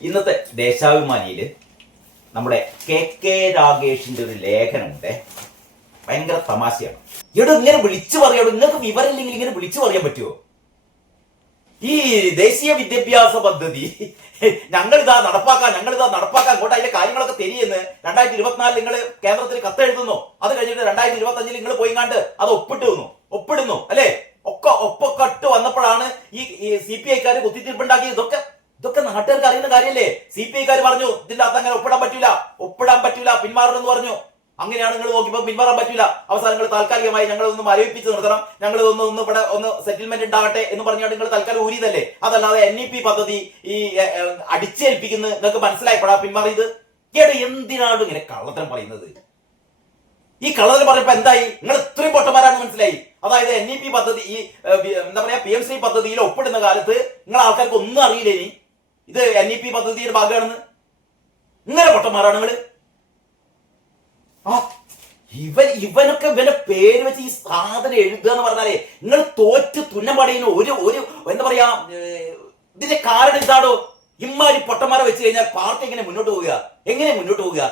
ഇന്നത്തെ ദേശാഭിമാനിയിൽ നമ്മുടെ കെ രാഗേഷിന്റെ ഒരു ലേഖനമുണ്ട്. ഭയങ്കര തമാശയാണ്. ഇവിടെ ഇങ്ങനെ വിളിച്ചു പറയാം, നിങ്ങൾക്ക് വിവരമില്ലെങ്കിൽ ഇങ്ങനെ വിളിച്ചു പറയാൻ പറ്റുമോ? ഈ ദേശീയ വിദ്യാഭ്യാസ പദ്ധതി ഞങ്ങളിതാ നടപ്പാക്കാൻ അങ്ങോട്ട് അതിന്റെ കാര്യങ്ങളൊക്കെ തെരിയെന്ന് 2024 നിങ്ങൾ കേന്ദ്രത്തിൽ കത്തെഴുതുന്നു. അത് കഴിഞ്ഞിട്ട് 2025 നിങ്ങൾ പോയിങ്ങാണ്ട് അത് ഒപ്പിടുന്നു അല്ലെ? ഒപ്പൊക്കെ വന്നപ്പോഴാണ് ഈ CPI-ക്കാര് കുത്തിത്തിരിപ്പുണ്ടാക്കിയത്. ഇതൊക്കെ നാട്ടുകാർക്ക് അറിയുന്ന കാര്യമല്ലേ? CPI-ക്കാര് പറഞ്ഞു ഇതിന്റെ അകത്ത് അങ്ങനെ ഒപ്പിടാൻ പറ്റൂല, പിന്മാറണമെന്ന് പറഞ്ഞു. അങ്ങനെയാണ് നിങ്ങൾ നോക്കിയപ്പോൾ പിന്മാറാൻ പറ്റില്ല. അവസാനം നിങ്ങൾ താൽക്കാലികമായി ഞങ്ങളൊന്ന് മരവിപ്പിച്ച് നിർത്തണം, ഞങ്ങൾ ഇവിടെ ഒന്ന് സെറ്റിൽമെന്റ് ഉണ്ടാകട്ടെ എന്ന് പറഞ്ഞാൽ നിങ്ങൾ തൽക്കാലം ഊരിയതല്ലേ. അതല്ലാതെ NEP പദ്ധതി ഈ അടിച്ചേൽപ്പിക്കുന്നത് നിങ്ങൾക്ക് മനസ്സിലായപ്പോഴാ പിന്മാറിയത്. എന്തിനാണ് ഇങ്ങനെ കള്ളത്തരം പറയുന്നത്? ഈ കള്ളത്തരം പറയുമ്പോ എന്തായി? നിങ്ങൾ ഇത്രയും പൊട്ടന്മാരാണ് മനസ്സിലായി. അതായത് NEP പദ്ധതി ഈ എന്താ പറയാ PMC പദ്ധതിയിൽ ഒപ്പിടുന്ന കാലത്ത് നിങ്ങൾ ആൾക്കാർക്ക് ഒന്നും അറിയില്ല ഇനി ഇത് NEP പദ്ധതിയുടെ ഭാഗമാണെന്ന്. ഇങ്ങനെ പൊട്ടന്മാരാണ് നിങ്ങൾ. ഇവനൊക്കെ പേര് വെച്ച് ഈ സാധനം എഴുതുക എന്ന് പറഞ്ഞാലേ നിങ്ങൾ തോറ്റ് തുന്നം പടയുന്ന ഒരു എന്താ പറയാ, ഇതിന്റെ കാരണം ഇതാണോ? ഇമ്മാരി പൊട്ടന്മാരെ വെച്ച് കഴിഞ്ഞാൽ പാർട്ടി എങ്ങനെ മുന്നോട്ട് പോവുക?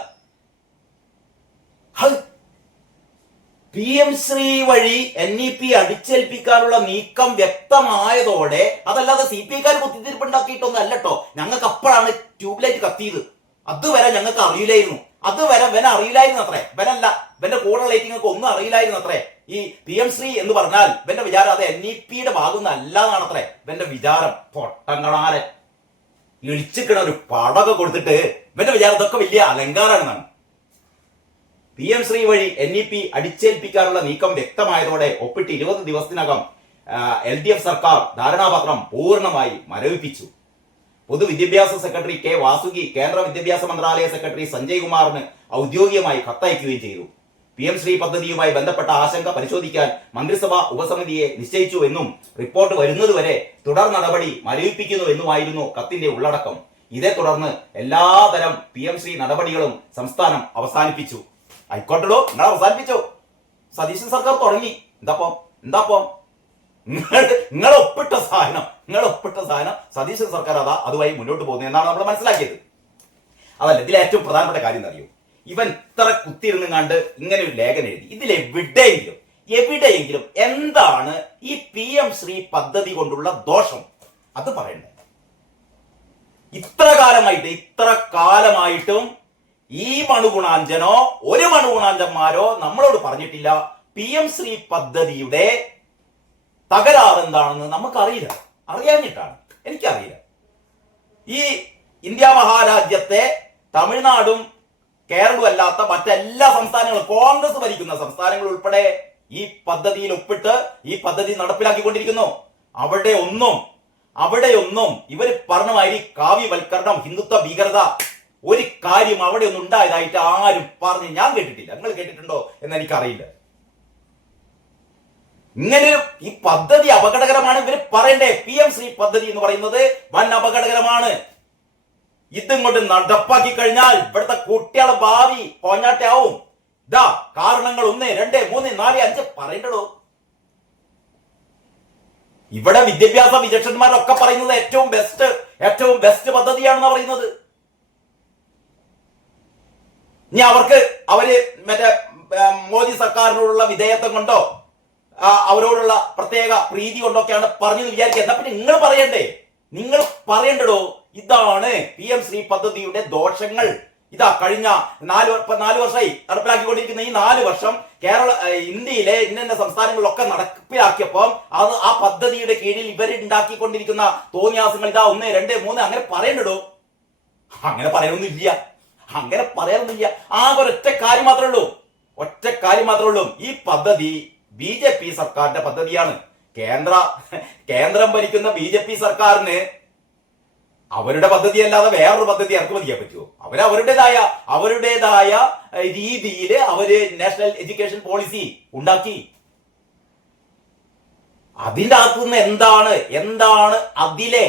PM-ശ്രീ വഴി NEP അടിച്ചേൽപ്പിക്കാനുള്ള നീക്കം വ്യക്തമായതോടെ, അതല്ലാതെ CPI-ക്കാർ കുത്തിത്തിരിപ്പുണ്ടാക്കിയിട്ടൊന്നും അല്ലട്ടോ, ഞങ്ങൾക്ക് അപ്പോഴാണ് ട്യൂബ്ലൈറ്റ് കത്തിയത്. അതുവരെ ഞങ്ങൾക്ക് അറിയില്ലായിരുന്നു. അത്രേ. ഇവന്റെ കൂടെ ലൈറ്റിങ്ങൾക്ക് ഒന്നും അറിയില്ലായിരുന്നു അത്രേ. ഈ PM-ശ്രീ എന്ന് പറഞ്ഞാൽ ഇവന്റെ വിചാരം അത് NEP-യുടെ ഭാഗം അല്ലാന്നാണ് അത്രേ ഇവന്റെ വിചാരം. പൊട്ടങ്ങളാരൻ ഇളിച്ചിക്കണ ഒരു പടമൊക്കെ കൊടുത്തിട്ട് ഇവന്റെ വിചാരം ഇതൊക്കെ വലിയ അലങ്കാരാണെന്നാണ്. PM-ശ്രീ വഴി NEP അടിച്ചേൽപ്പിക്കാനുള്ള നീക്കം വ്യക്തമായതോടെ ഒപ്പിട്ട് 20 ദിവസത്തിനകം LDF സർക്കാർ ധാരണാപത്രം പൂർണ്ണമായി മരവിപ്പിച്ചു. പൊതുവിദ്യാഭ്യാസ സെക്രട്ടറി K. വാസുകി കേന്ദ്ര വിദ്യാഭ്യാസ മന്ത്രാലയ സെക്രട്ടറി സഞ്ജയ് കുമാറിന് ഔദ്യോഗികമായി കത്തയക്കുകയും ചെയ്തു. PM-ശ്രീ പദ്ധതിയുമായി ബന്ധപ്പെട്ട ആശങ്ക പരിശോധിക്കാൻ മന്ത്രിസഭാ ഉപസമിതിയെ നിശ്ചയിച്ചു എന്നും റിപ്പോർട്ട് വരുന്നതുവരെ തുടർ നടപടി മരവിപ്പിക്കുന്നു എന്നുമായിരുന്നു കത്തിന്റെ ഉള്ളടക്കം. ഇതേ തുടർന്ന് എല്ലാതരം PM-ശ്രീ നടപടികളും സംസ്ഥാനം അവസാനിപ്പിച്ചു. ആയിക്കോട്ടോ, നിങ്ങൾ അവസാനിപ്പിച്ചു. സതീശൻ സർക്കാർ തുടങ്ങി. എന്താപ്പം നിങ്ങൾ ഒപ്പിട്ട സാധനം സതീശൻ സർക്കാർ അതുവഴി മുന്നോട്ട് പോകുന്നു എന്നാണ് നമ്മൾ മനസ്സിലാക്കിയത്. അതല്ല, ഇതിലെ ഏറ്റവും പ്രധാനപ്പെട്ട കാര്യം എന്നറിയോ? ഇവൻ ഇത്ര കുത്തിയിരുന്ന് കണ്ട് ഇങ്ങനെ ഒരു ലേഖനം എഴുതി. എവിടെയെങ്കിലും എന്താണ് ഈ PM-ശ്രീ പദ്ധതി കൊണ്ടുള്ള ദോഷം? അത് പറയണ്ടേ? ഇത്ര കാലമായിട്ടും ഈ മണുഗുണാഞ്ചനോ ഒരു മണുഗുണാഞ്ചന്മാരോ നമ്മളോട് പറഞ്ഞിട്ടില്ല PM-ശ്രീ പദ്ധതിയുടെ തകരാറ് എന്താണെന്ന് നമുക്കറിയില്ല. അറിയാഞ്ഞിട്ടാണ്, എനിക്കറിയില്ല. ഈ ഇന്ത്യ മഹാരാജ്യത്തെ തമിഴ്നാടും കേരളവും അല്ലാത്ത മറ്റെല്ലാ സംസ്ഥാനങ്ങളും, കോൺഗ്രസ് ഭരിക്കുന്ന സംസ്ഥാനങ്ങൾ ഉൾപ്പെടെ ഈ പദ്ധതിയിൽ ഒപ്പിട്ട് ഈ പദ്ധതി നടപ്പിലാക്കിക്കൊണ്ടിരിക്കുന്നു. അവിടെ ഒന്നും ഇവര് പറഞ്ഞമാതിരി കാവ്യവൽക്കരണം, ഹിന്ദുത്വ ഭീകരത ഒരു കാര്യം അവിടെ ഒന്നും ഉണ്ടായതായിട്ട് ആരും പറഞ്ഞ് ഞാൻ കേട്ടിട്ടില്ല. നിങ്ങൾ കേട്ടിട്ടുണ്ടോ എന്ന് എനിക്കറിയില്ല. ഇങ്ങനെ ഈ പദ്ധതി അപകടകരമാണ് ഇവര് പറയണ്ടേ? PM-ശ്രീ പദ്ധതി എന്ന് പറയുന്നത് വൻ അപകടകരമാണ്. ഇതുകൊണ്ട് നടപ്പാക്കി കഴിഞ്ഞാൽ ഇവിടുത്തെ കുട്ടികളെ ഭാവി കോഞ്ഞാട്ടാവും. കാരണങ്ങൾ 1, 2, 3, 4, 5 പറയണ്ടോ? ഇവിടെ വിദ്യാഭ്യാസ വിചക്ഷണന്മാരൊക്കെ പറയുന്നത് ഏറ്റവും ബെസ്റ്റ് പദ്ധതിയാണെന്ന് പറയുന്നത്. ഇനി അവര് മറ്റേ മോദി സർക്കാരിനോടുള്ള വിധേയത്വം കൊണ്ടോ അവരോടുള്ള പ്രത്യേക പ്രീതി കൊണ്ടൊക്കെയാണ് പറഞ്ഞെന്ന് വിചാരിക്കുക. എന്നാ പിന്നെ നിങ്ങൾ പറയണ്ടോ? ഇതാണ് PM-ശ്രീ പദ്ധതിയുടെ ദോഷങ്ങൾ. കഴിഞ്ഞ 4 വർഷമായി നടപ്പിലാക്കിക്കൊണ്ടിരിക്കുന്ന ഈ 4 വർഷം ഇന്ത്യയിലെ ഇന്ന സംസ്ഥാനങ്ങളിലൊക്കെ നടപ്പിലാക്കിയപ്പോൾ ആ പദ്ധതിയുടെ കീഴിൽ ഇവരുണ്ടാക്കിക്കൊണ്ടിരിക്കുന്ന തോന്നിയാസങ്ങൾ 1, 2, 3 അങ്ങനെ പറയണ്ടോ? അങ്ങനെ പറയാനൊന്നുമില്ല. ആകെ ഒറ്റ കാര്യം മാത്രമേ ഉള്ളൂ. ഈ പദ്ധതി BJP സർക്കാരിന്റെ പദ്ധതിയാണ്. കേന്ദ്രം ഭരിക്കുന്ന BJP സർക്കാരിന് അവരുടെ പദ്ധതി അല്ലാതെ വേറൊരു പദ്ധതി ഇറക്കുമതി ചെയ്യാൻ പറ്റുമോ? അവരുടേതായ രീതിയിൽ അവര് നാഷണൽ എഡ്യൂക്കേഷൻ പോളിസി ഉണ്ടാക്കി. അതിൻ്റെ അകത്തുനിന്ന് എന്താണ് അതിലെ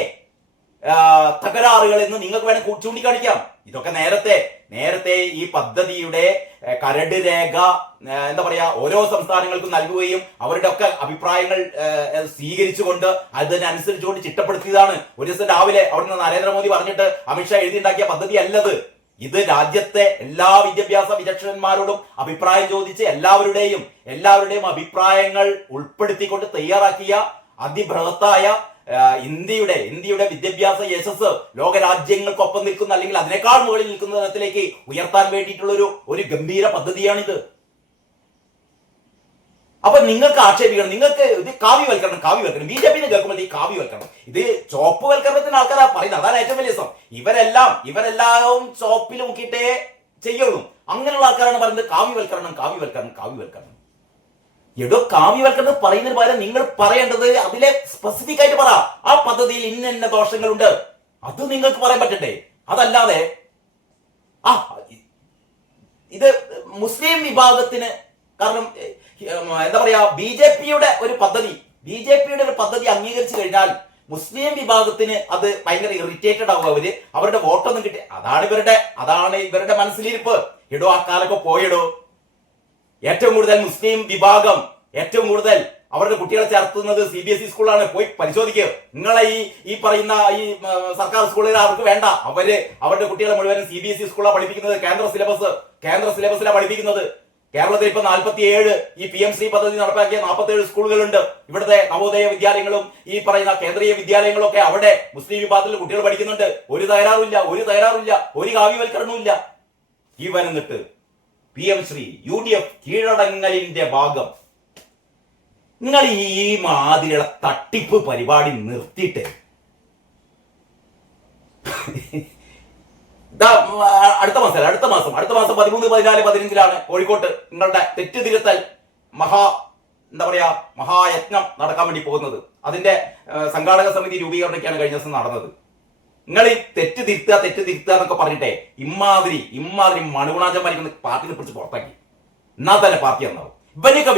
തകരാറുകൾ എന്ന് നിങ്ങൾക്ക് വേണമെങ്കിൽ ചൂണ്ടിക്കാണിക്കാം. ഇതൊക്കെ നേരത്തെ ഈ പദ്ധതിയുടെ കരട് രേഖ എന്താ പറയാ ഓരോ സംസ്ഥാനങ്ങൾക്കും നൽകുകയും അവരുടെ ഒക്കെ അഭിപ്രായങ്ങൾ സ്വീകരിച്ചുകൊണ്ട് അതിനനുസരിച്ചുകൊണ്ട് ചിട്ടപ്പെടുത്തിയതാണ്. ഒരു ദിവസം രാവിലെ അവിടുന്ന് നരേന്ദ്രമോദി പറഞ്ഞിട്ട് അമിത്ഷാ എഴുതിയുണ്ടാക്കിയ പദ്ധതി അല്ലത്. ഇത് രാജ്യത്തെ എല്ലാ വിദ്യാഭ്യാസ വിചക്ഷണന്മാരോടും അഭിപ്രായം ചോദിച്ച് എല്ലാവരുടെയും അഭിപ്രായങ്ങൾ ഉൾപ്പെടുത്തിക്കൊണ്ട് തയ്യാറാക്കിയ അതിബൃഹത്തായ ഇന്ത്യയുടെ വിദ്യാഭ്യാസ യശസ് ലോകരാജ്യങ്ങൾക്കൊപ്പം നിൽക്കുന്ന അല്ലെങ്കിൽ അതിനേക്കാൾ മുകളിൽ നിൽക്കുന്ന തരത്തിലേക്ക് ഉയർത്താൻ വേണ്ടിയിട്ടുള്ള ഒരു ഗംഭീര പദ്ധതിയാണിത്. അപ്പൊ നിങ്ങൾക്ക് ആക്ഷേപിക്കണം, നിങ്ങൾക്ക് ഇത് കാവ്യവൽക്കരണം ബി.ജെ.പിനെ കേൾക്കുമ്പോൾ ഈ കാവ്യവൽക്കരണം, ഇത് ചോപ്പ് വൽക്കരണത്തിന് ആൾക്കാരാ പറയുന്നത്. അതാണ് ഏറ്റവും വലിയ രസം. ഇവരെല്ലാം ചോപ്പിൽ മുക്കിയിട്ടേ ചെയ്യുള്ളൂ. അങ്ങനെയുള്ള ആൾക്കാരാണ് പറയുന്നത് കാവ്യവൽക്കരണം. എടോ, കാവ്യവൽക്കരണം പറയുന്നതിന് പകരം നിങ്ങൾ പറയേണ്ടത് അതിലെ സ്പെസിഫിക് ആയിട്ട് പറ, ആ പദ്ധതിയിൽ ഇന്ന ദോഷങ്ങളുണ്ട്, അത് നിങ്ങൾക്ക് പറയാൻ പറ്റണ്ടേ. അതല്ലാതെ ഇത് മുസ്ലിം വിഭാഗത്തിന്, കാരണം എന്താ പറയാ ബി.ജെ.പിയുടെ ഒരു പദ്ധതി അംഗീകരിച്ചു കഴിഞ്ഞാൽ മുസ്ലിം വിഭാഗത്തിന് അത് ഭയങ്കര ഇറിറ്റേറ്റഡ് ആവും. അവരുടെ വോട്ടൊന്നും കിട്ടി. അതാണ് ഇവരുടെ മനസ്സിലിരിപ്പ്. ഇടോ, ആ കാലൊക്കെ പോയിടോ. ഏറ്റവും കൂടുതൽ മുസ്ലിം വിഭാഗം അവരുടെ കുട്ടികളെ ചേർത്തുന്നത് CBSE സ്കൂളാണ്. പോയി പരിശോധിക്കുക. നിങ്ങളെ ഈ പറയുന്ന ഈ സർക്കാർ സ്കൂളുകൾ അവർക്ക് വേണ്ട. അവരുടെ കുട്ടികളെ മുഴുവനും CBSE സ്കൂളാണ് പഠിപ്പിക്കുന്നത്. കേന്ദ്ര സിലബസിലാണ് പഠിപ്പിക്കുന്നത്. കേരളത്തിൽ ഇപ്പൊ 47 ഈ PM ശ്രീ പദ്ധതി നടപ്പാക്കിയ 47 സ്കൂളുകളുണ്ട്. ഇവിടുത്തെ നവോദയ വിദ്യാലയങ്ങളും ഈ പറയുന്ന കേന്ദ്രീയ വിദ്യാലയങ്ങളും ഒക്കെ അവിടെ മുസ്ലിം വിഭാഗത്തിൽ കുട്ടികൾ പഠിക്കുന്നുണ്ട്. ഒരു തകരാറില്ല, ഒരു കാവ്യവൽക്കരണവും ഇല്ല. എന്നിട്ട് PM ശ്രീ UDF കീഴടങ്ങലിന്റെ ഭാഗം. നിങ്ങൾ ഈ മാതിരിയുള്ള തട്ടിപ്പ് പരിപാടി നിർത്തിയിട്ട് അടുത്ത മാസം 13, 14, 15 കോഴിക്കോട്ട് നിങ്ങളുടെ തെറ്റുതിരുത്തൽ മഹായജ്ഞം നടക്കാൻ വേണ്ടി പോകുന്നത്. അതിന്റെ സംഘാടക സമിതി രൂപീകരണമൊക്കെയാണ് കഴിഞ്ഞ ദിവസം നടന്നത്. നിങ്ങൾ ഈ തെറ്റ് തിരുത്തുക എന്നൊക്കെ പറഞ്ഞിട്ടേ ഇമ്മാതിരി മണുകുണാഞ്ചം ഭരിക്കുന്ന പാർട്ടിനെ പിടിച്ച് പുറത്താക്കി. എന്നാൽ തന്നെ പാർട്ടി എന്നാവും. ഇവനൊക്കെ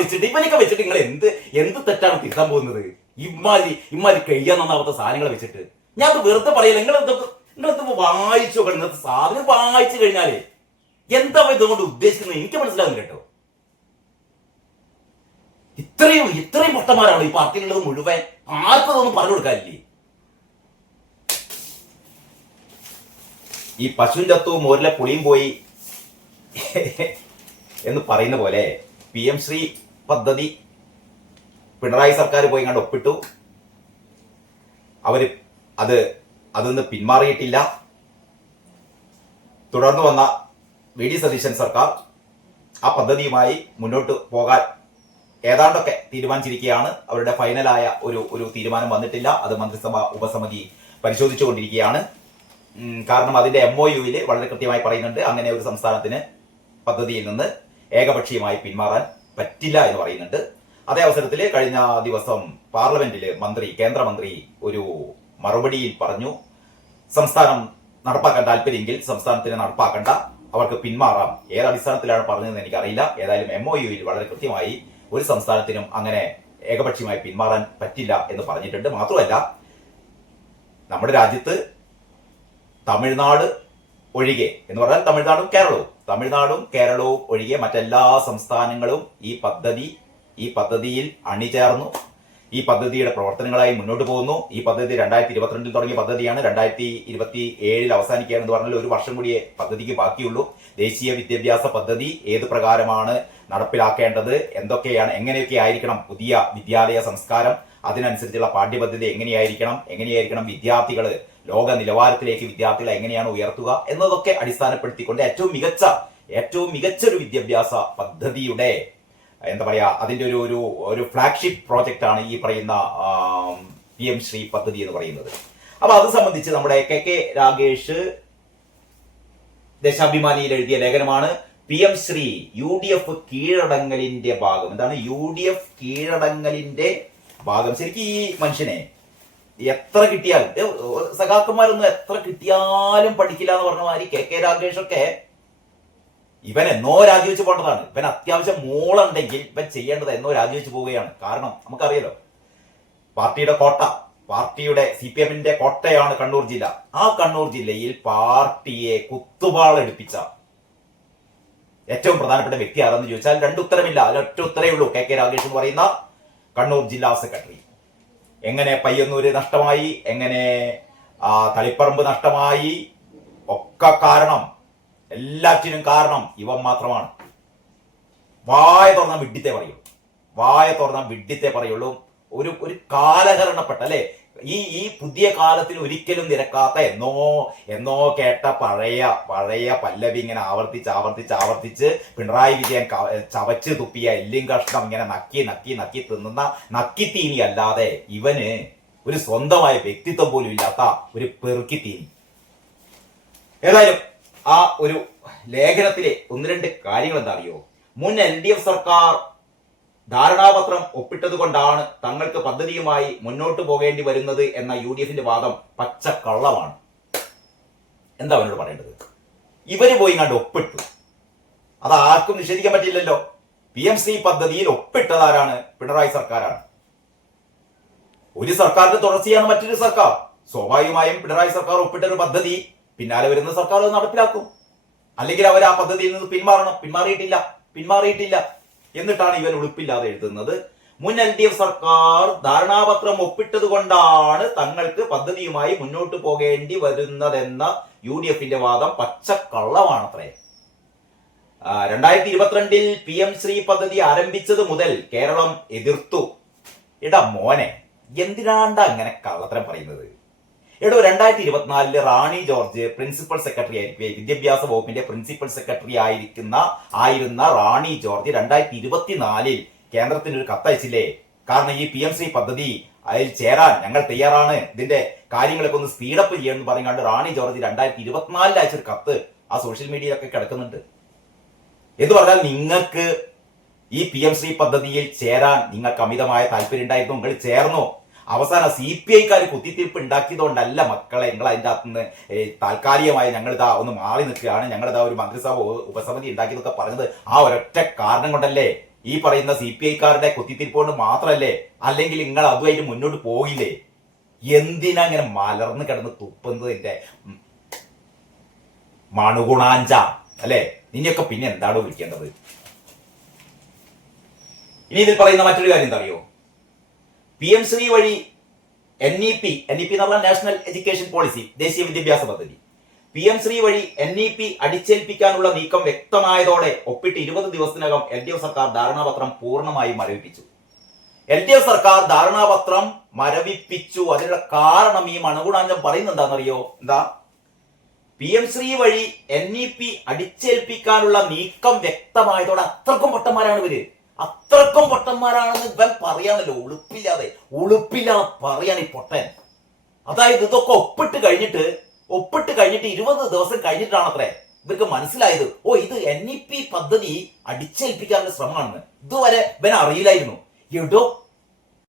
വെച്ചിട്ട് നിങ്ങൾ എന്ത് തെറ്റാണ് തിരുത്താൻ പോകുന്നത്? ഇമ്മാതിരി കഴിയാന്നാവാത്ത സാധനങ്ങൾ വെച്ചിട്ട് ഞാൻ അത് വെറുതെ പറയില്ല. നിങ്ങളെന്തൊക്കെ വായിച്ചു നോക്കണം. ഇന്നത്തെ സാധനം വായിച്ചു കഴിഞ്ഞാലേ എന്താ ഇതുകൊണ്ട് ഉദ്ദേശിക്കുന്നത് എനിക്ക് മനസ്സിലാകുന്നു കേട്ടോ. ഇത്രയും പൊട്ടന്മാരാണ് ഈ പാർട്ടിയിലുള്ളത് മുഴുവൻ. ആർക്കും അതൊന്നും പറഞ്ഞു കൊടുക്കാനില്ലേ? ഈ പശുവിൻ ചത്തു മോരിലെ പുളിയും പോയി എന്ന് പറയുന്ന പോലെ PM ശ്രീ പദ്ധതി പിണറായി സർക്കാർ പോയി കണ്ട് ഒപ്പിട്ടു. അവര് അതൊന്ന് പിന്മാറിയിട്ടില്ല. തുടർന്ന് വന്ന VD സതീശൻ സർക്കാർ ആ പദ്ധതിയുമായി മുന്നോട്ട് പോകാൻ ഏതാണ്ടൊക്കെ തീരുമാനിച്ചിരിക്കുകയാണ്. അവരുടെ ഫൈനലായ ഒരു തീരുമാനം വന്നിട്ടില്ല. അത് മന്ത്രിസഭ ഉപസമിതി പരിശോധിച്ചുകൊണ്ടിരിക്കുകയാണ്. കാരണം അതിന്റെ MOUവിൽ വളരെ കൃത്യമായി പറയുന്നുണ്ട്, അങ്ങനെ ഒരു സംസ്ഥാനത്തിന് പദ്ധതിയിൽ നിന്ന് ഏകപക്ഷീയമായി പിന്മാറാൻ പറ്റില്ല എന്ന് പറയുന്നുണ്ട്. അതേ അവസരത്തിൽ കഴിഞ്ഞ ദിവസം പാർലമെന്റിൽ കേന്ദ്രമന്ത്രി ഒരു മറുപടിയിൽ പറഞ്ഞു, സംസ്ഥാനം നടപ്പാക്കാൻ താല്പര്യമെങ്കിൽ സംസ്ഥാനത്തിന് നടപ്പാക്കണ്ട, അവർക്ക് പിന്മാറാം. ഏത് അടിസ്ഥാനത്തിലാണ് പറഞ്ഞതെന്ന് എനിക്കറിയില്ല. ഏതായാലും MOUവിൽ വളരെ കൃത്യമായി ഒരു സംസ്ഥാനത്തിനും അങ്ങനെ ഏകപക്ഷീയമായി പിന്മാറാൻ പറ്റില്ല എന്ന് പറഞ്ഞിട്ടുണ്ട്. മാത്രമല്ല, നമ്മുടെ രാജ്യത്ത് തമിഴ്നാട് ഒഴികെ എന്ന് പറഞ്ഞാൽ തമിഴ്നാടും കേരളവും ഒഴികെ മറ്റെല്ലാ സംസ്ഥാനങ്ങളും ഈ പദ്ധതിയിൽ അണിചേർന്നു. ഈ പദ്ധതിയുടെ പ്രവർത്തനങ്ങളായി മുന്നോട്ട് പോകുന്നു. ഈ പദ്ധതി 2022 തുടങ്ങിയ പദ്ധതിയാണ്. 2027 അവസാനിക്കുകയാണെന്ന് പറഞ്ഞാൽ ഒരു വർഷം കൂടിയേ പദ്ധതിക്ക് ബാക്കിയുള്ളൂ. ദേശീയ വിദ്യാഭ്യാസ പദ്ധതി ഏത് പ്രകാരമാണ് നടപ്പിലാക്കേണ്ടത്, എങ്ങനെയൊക്കെ ആയിരിക്കണം പുതിയ വിദ്യാലയ സംസ്കാരം, അതിനനുസരിച്ചുള്ള പാഠ്യപദ്ധതി എങ്ങനെയായിരിക്കണം വിദ്യാർത്ഥികൾ ലോക നിലവാരത്തിലേക്ക് വിദ്യാർത്ഥികളെ എങ്ങനെയാണ് ഉയർത്തുക എന്നതൊക്കെ അടിസ്ഥാനപ്പെടുത്തിക്കൊണ്ട് ഏറ്റവും മികച്ച ഒരു വിദ്യാഭ്യാസ പദ്ധതിയുടെ അതിന്റെ ഒരു ഫ്ലാഗ്ഷിപ്പ് പ്രോജക്റ്റ് ആണ് ഈ പറയുന്ന PM ശ്രീ പദ്ധതി എന്ന് പറയുന്നത്. അപ്പൊ അത് സംബന്ധിച്ച് നമ്മുടെ KK രാഗേഷ് ദേശാഭിമാനിയിൽ എഴുതിയ ലേഖനമാണ് PM ശ്രീ UDF കീഴടങ്ങലിന്റെ ഭാഗം. എന്താണ് UDF കീഴടങ്ങലിന്റെ ഭാഗം? ശരിക്കും ഈ മനുഷ്യനെ എത്ര കിട്ടിയാലും സഖാക്കന്മാരൊന്നും എത്ര കിട്ടിയാലും പഠിക്കില്ല എന്ന് പറഞ്ഞ മാതിരി KK രാഗേഷൊക്കെ ഇവൻ എന്നോ രാജിവെച്ച് പോകേണ്ടതാണ്. ഇവൻ അത്യാവശ്യം മോളുണ്ടെങ്കിൽ ഇവൻ ചെയ്യേണ്ടത് എന്നോ രാജിവെച്ച് പോവുകയാണ്. കാരണം നമുക്കറിയാലോ, പാർട്ടിയുടെ CPM-ന്റെ കോട്ടയാണ് കണ്ണൂർ ജില്ല. ആ കണ്ണൂർ ജില്ലയിൽ പാർട്ടിയെ കുത്തുപാളെടുപ്പിച്ച ഏറ്റവും പ്രധാനപ്പെട്ട വ്യക്തി ആരെന്ന് ചോദിച്ചാൽ രണ്ട് ഉത്തരമില്ല, അതിലൊറ്റ ഉത്തരേ ഉള്ളൂ. കെ രാഗേഷ് എന്ന് പറയുന്ന കണ്ണൂർ ജില്ലാ സെക്രട്ടറി. എങ്ങനെ പയ്യന്നൂര് നഷ്ടമായി, എങ്ങനെ തളിപ്പറമ്പ് നഷ്ടമായി, ഒക്കെ കാരണം, എല്ലാറ്റിനും കാരണം ഇവൻ മാത്രമാണ്. വായ തുറന്ന വിഡ്ഢിത്തെ പറയുള്ളൂ, വായ തുറന്ന വിഡ്ഢിത്തെ പറയുള്ളൂ. ഒരു കാലഹരണപ്പെട്ട അല്ലെ, ഈ പുതിയ കാലത്തിന് ഒരിക്കലും നിരക്കാത്ത എന്നോ കേട്ട പഴയ പല്ലവി ഇങ്ങനെ ആവർത്തിച്ച് പിണറായി വിജയൻ ചവച്ച് തുപ്പിയ എല്ലും കഷ്ണം ഇങ്ങനെ നക്കി തിന്നുന്ന നക്കിത്തീനി അല്ലാതെ ഇവന് ഒരു സ്വന്തമായ വ്യക്തിത്വം പോലും ഇല്ലാത്ത ഒരു പെറുക്കിത്തീനി. ഏതായാലും ആ ഒരു ലേഖനത്തിലെ ഒന്ന് രണ്ട് കാര്യങ്ങൾ എന്താ അറിയോ? മുൻ LDF സർക്കാർ ധാരണാപത്രം ഒപ്പിട്ടത് കൊണ്ടാണ് തങ്ങൾക്ക് പദ്ധതിയുമായി മുന്നോട്ട് പോകേണ്ടി വരുന്നത് എന്ന UDFന്റെ വാദം പച്ചക്കള്ളമാണ്. എന്താ അവനോട് പറയേണ്ടത്? ഇവര് പോയി കണ്ട് ഒപ്പിട്ടു, അത് ആർക്കും നിഷേധിക്കാൻ പറ്റില്ലല്ലോ. PMC പദ്ധതിയിൽ ഒപ്പിട്ടതാരാണ്? പിണറായി സർക്കാരാണ്. ഒരു സർക്കാരിന്റെ തുടർച്ചയാണ് മറ്റൊരു സർക്കാർ. സ്വാഭാവികമായും പിണറായി സർക്കാർ ഒപ്പിട്ട ഒരു പദ്ധതി പിന്നാലെ വരുന്ന സർക്കാർ അത് നടപ്പിലാക്കും, അല്ലെങ്കിൽ അവർ ആ പദ്ധതിയിൽ നിന്ന് പിന്മാറിയിട്ടില്ല എന്നിട്ടാണ് ഇവൻ ഉളുപ്പില്ലാതെ എഴുതുന്നത്. മുൻ LDF സർക്കാർ ധാരണാപത്രം ഒപ്പിട്ടത് കൊണ്ടാണ് തങ്ങൾക്ക് പദ്ധതിയുമായി മുന്നോട്ട് പോകേണ്ടി വരുന്നതെന്ന UDFന്റെ വാദം പച്ചക്കള്ളമാണത്രേ. 2022 PM ശ്രീ പദ്ധതി ആരംഭിച്ചത് മുതൽ കേരളം എതിർത്തു. എടാ മോനെ, എന്തിനാണ്ടാ അങ്ങനെ കള്ളത്തരം പറയുന്നത്? 2024 റാണി ജോർജ് പ്രിൻസിപ്പൽ സെക്രട്ടറി വിദ്യാഭ്യാസ വകുപ്പിന്റെ പ്രിൻസിപ്പൽ സെക്രട്ടറി ആയിരുന്ന റാണി ജോർജ് 2024 കേന്ദ്രത്തിന് ഒരു കത്തയച്ചില്ലേ? കാരണം ഈ PMC പദ്ധതി അതിൽ ചേരാൻ ഞങ്ങൾ തയ്യാറാണ്, ഇതിന്റെ കാര്യങ്ങളൊക്കെ ഒന്ന് സ്പീഡപ്പ് ചെയ്യണമെന്ന് പറഞ്ഞാണ്ട് റാണി ജോർജ് 2024 അയച്ചൊരു കത്ത് ആ സോഷ്യൽ മീഡിയയിലൊക്കെ കിടക്കുന്നുണ്ട്. എന്ന് പറഞ്ഞാൽ നിങ്ങൾക്ക് ഈ PMC പദ്ധതിയിൽ ചേരാൻ നിങ്ങൾക്ക് അമിതമായ താല്പര്യം ഉണ്ടായിരുന്നു, നിങ്ങൾ ചേർന്നോ? അവസാനം CPI-ക്കാർ കുത്തിത്തിരിപ്പ് ഉണ്ടാക്കിയതുകൊണ്ടല്ല മക്കളെ, നിങ്ങൾ അതിൻ്റെ അകത്തുനിന്ന് താൽക്കാലികമായി ഞങ്ങളിതാ ഒന്ന് മാറി നിൽക്കുകയാണ്, ഞങ്ങളിതാ ഒരു മന്ത്രിസഭ ഉപസമിതി ഉണ്ടാക്കിയതൊക്കെ പറഞ്ഞത് ആ ഒരൊറ്റ കാരണം കൊണ്ടല്ലേ? ഈ പറയുന്ന CPI-ക്കാരുടെ കുത്തിത്തിരിപ്പ് കൊണ്ട് മാത്രമല്ലേ? അല്ലെങ്കിൽ നിങ്ങൾ അതുമായിട്ട് മുന്നോട്ട് പോയില്ലേ? എന്തിനാ ഇങ്ങനെ മലർന്ന് കിടന്ന് തുപ്പുന്നതിന്റെ മണുഗുണാഞ്ച അല്ലെ? നിന്നെയൊക്കെ പിന്നെ എന്താണോ വിളിക്കേണ്ടത്? ഇനി ഇതിൽ പറയുന്ന മറ്റൊരു കാര്യം എന്താ അറിയോ? PM ശ്രീ വഴി NEP എന്ന് പറഞ്ഞാൽ നാഷണൽ എഡ്യൂക്കേഷൻ പോളിസി, ദേശീയ വിദ്യാഭ്യാസ പദ്ധതി, PM ശ്രീ വഴി NEP അടിച്ചേൽപ്പിക്കാനുള്ള നീക്കം വ്യക്തമായതോടെ ഒപ്പിട്ട് 20 ദിവസത്തിനകം LDF സർക്കാർ ധാരണാപത്രം പൂർണ്ണമായും മരവിപ്പിച്ചു. LDF സർക്കാർ ധാരണാപത്രം മരവിപ്പിച്ചു. അതിനുള്ള കാരണം ഈ മണഗുണാഞ്ചം പറയുന്നുണ്ടാന്നറിയോ? എന്താ? PM ശ്രീ വഴി NEP അടിച്ചേൽപ്പിക്കാനുള്ള നീക്കം വ്യക്തമായതോടെ. അത്രക്കും പൊട്ടന്മാരാണ് ഇവര്, അത്രക്കും പൊട്ടന്മാരാണെന്ന് ഇവൻ പറയാണല്ലോ. ഉളുപ്പില്ലാതെ പറയാൻ ഈ പൊട്ടൻ. അതായത് ഇതൊക്കെ ഒപ്പിട്ട് കഴിഞ്ഞിട്ട് 20 ദിവസം കഴിഞ്ഞിട്ടാണ് അത്രേ ഇവർക്ക് മനസ്സിലായത്, ഓ ഇത് NEP പദ്ധതി അടിച്ചേൽപ്പിക്കാനുള്ള ശ്രമമാണെന്ന്. ഇതുവരെ ഇവൻ അറിയില്ലായിരുന്നു. എടോ